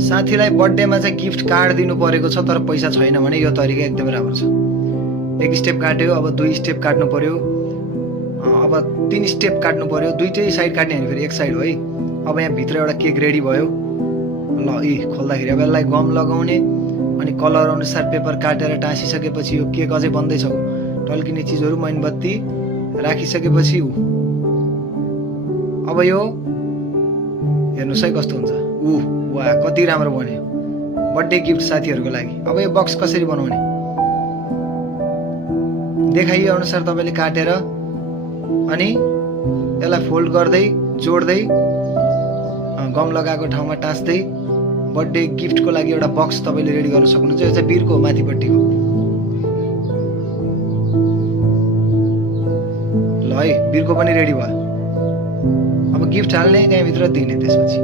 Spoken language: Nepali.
साथीलाई बर्थडेमा चाहिँ गिफ्ट कार्ड दिनु परेको छ तर पैसा छैन भने यो तरिका एकदमै राम्रो छ। एक स्टेप काट्यो, अब 2 स्टेप काट्नु पर्यो, अब 3 स्टेप काट्नु पर्यो। दुईटै साइड काट्ने होइन, फेरि एक साइड हो है। अब यहाँ भित्र एउटा केक रेडी भयो। ल खोल्दाखेरि अब यसलाई गम लगाउने अनि कलर अनुसार पेपर काटेर टाँसिसकेपछि यो केक अझै बन्दैछ। टल्किने चिजहरू मोमबत्ती राखिसकेपछि अब यो हेर्नुहोस् है कस्तो हुन्छ। वाह कति राम्रो बन्यो बर्थडे गिफ्ट साथीहरूको लागि। अब यो बक्स कसरी बनाउने देखाइए अनुसार तपाईँले काटेर अनि यसलाई फोल्ड गर्दै जोड्दै गम लगाएको ठाउँमा टाँस्दै बर्थडे गिफ्टको लागि एउटा बक्स तपाईँले रेडी गर्न सक्नुहुन्छ। यो चाहिँ बिर्को माथिपट्टिको। ल है बिर्को पनि रेडी भयो। अब गिफ्ट हाल्ने त्यहाँभित्र दिने त्यसपछि